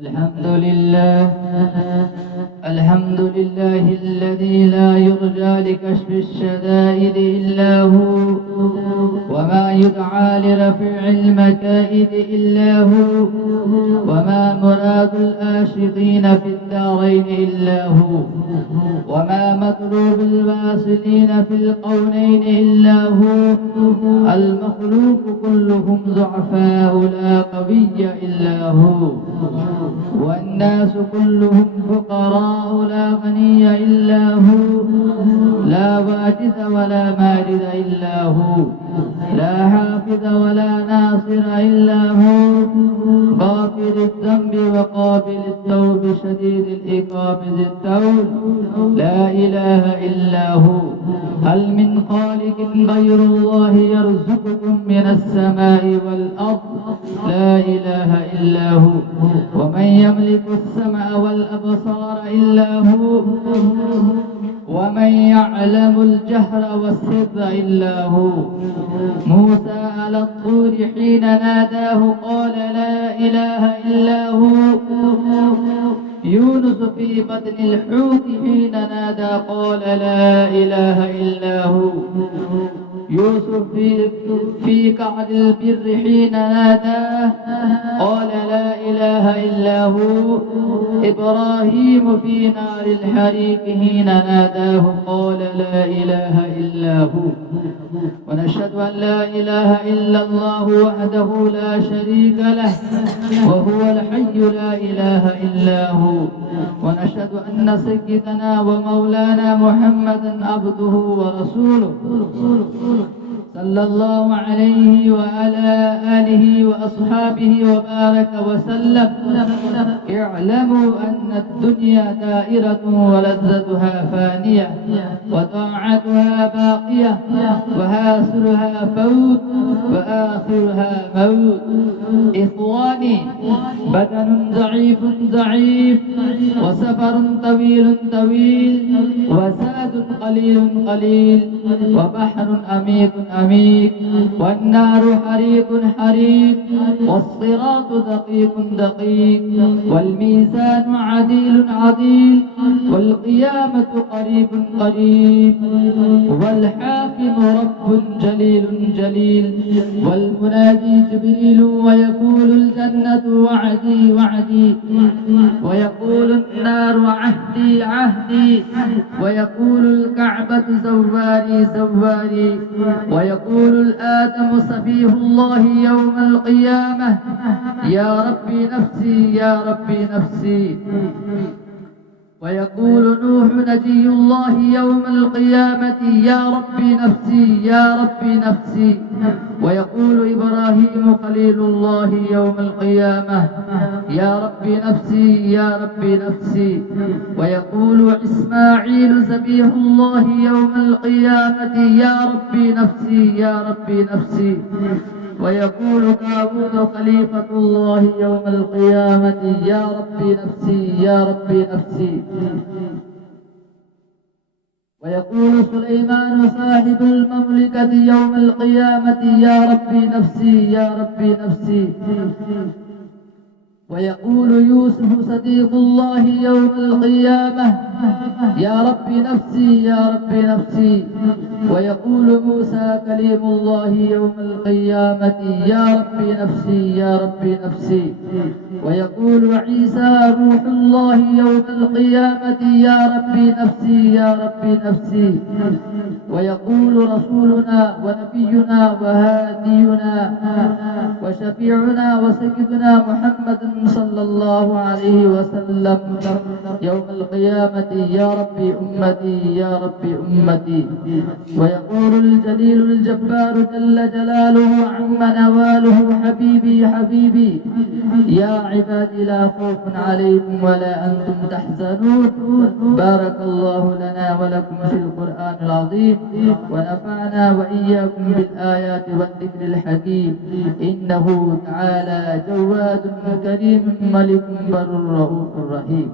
الحمد لله الحمد لله الذي لا يرجى لكشف الشدائد إلا هو، وما يدعى لرفع المكائد إلا هو، وما مراد الآشقين في الدارين إلا هو، وما مطلوب الواصلين في القونين إلا هو. المخلوق كلهم ضعفاء لا قوي إلا هو، والناس كلهم فقراء لا غني إلا هو، لا واجد ولا ماجد إلا هو، لا حافظ ولا ناصر إلا هو، غافر الذنب وقابل التوب شديد العقاب ذي الطول، لا إله إلا هو. هل من خالق غير الله يرزقكم من السماء والأرض؟ لا إله إلا هو. ومن يملك السمع والأبصار إلا هو، ومن يعلم الجهر والسر إلا هو. موسى على الطور حين ناداه قال لا إله إلا هو. يونس في بطن الحوت حين نادى قال لا إله إلا هو. يوسف في قعد البر حين ناداه قال لا إله إلا هو. إبراهيم في نار الحريق حين ناداه قال لا إله إلا هو. ونشهد أن لا إله إلا الله وحده لا شريك له، وهو الحي لا إله إلا هو. ونشهد أن سيدنا ومولانا محمدا عبده ورسوله صلى الله عليه وعلى آله وأصحابه وبارك وسلم. اعلموا أن الدنيا دائرة ولذتها فانية، وطاعتها باقية، وهاسلها فوت، وآخرها موت. إخواني، بدن ضعيف، وسفر طويل، وزاد قليل، وبحر عميق، والنار حريق، والصراط دقيق، والميزان عديل، والقيامة قريب، والحاكم رب جليل، والمنادي جبريل، ويقول الجنة وعدي، ويقول النار عهدي، ويقول الكعبة زواري، ويقول الآدم سفيه الله يوم القيامة يا ربي نفسي، ويقول نوح نجي الله يوم القيامة يا ربي نفسي، ويقول إبراهيم خليل الله يوم القيامة يا ربي نفسي، ويقول إسماعيل ذبيح الله يوم القيامة يا ربي نفسي، ويقول داود خليفة الله يوم القيامة يا ربي نفسي، ويقول سليمان صاحب المملكة يوم القيامة يا ربي نفسي، ويقول يوسف صديق الله يوم القيامة يا ربي نفسي، ويقول موسى كليم الله يوم القيامة يا ربي نفسي، ويقول عيسى روح الله يوم القيامة يا ربي نفسي، ويقول رسولنا ونبينا وهادينا وشفيعنا وسيدنا محمد صلى الله عليه وسلم يوم القيامة يا ربي أمتي، ويقول الجليل الجبار جل جلاله عم نواله حبيبي يا عبادي لا خوف عليكم ولا أنتم تحزنون. بارك الله لنا ولكم في القرآن العظيم، ونفعنا وإياكم بالآيات والذكر الحكيم، إنه تعالى جواد كريم ملك بر رؤوف رحيم.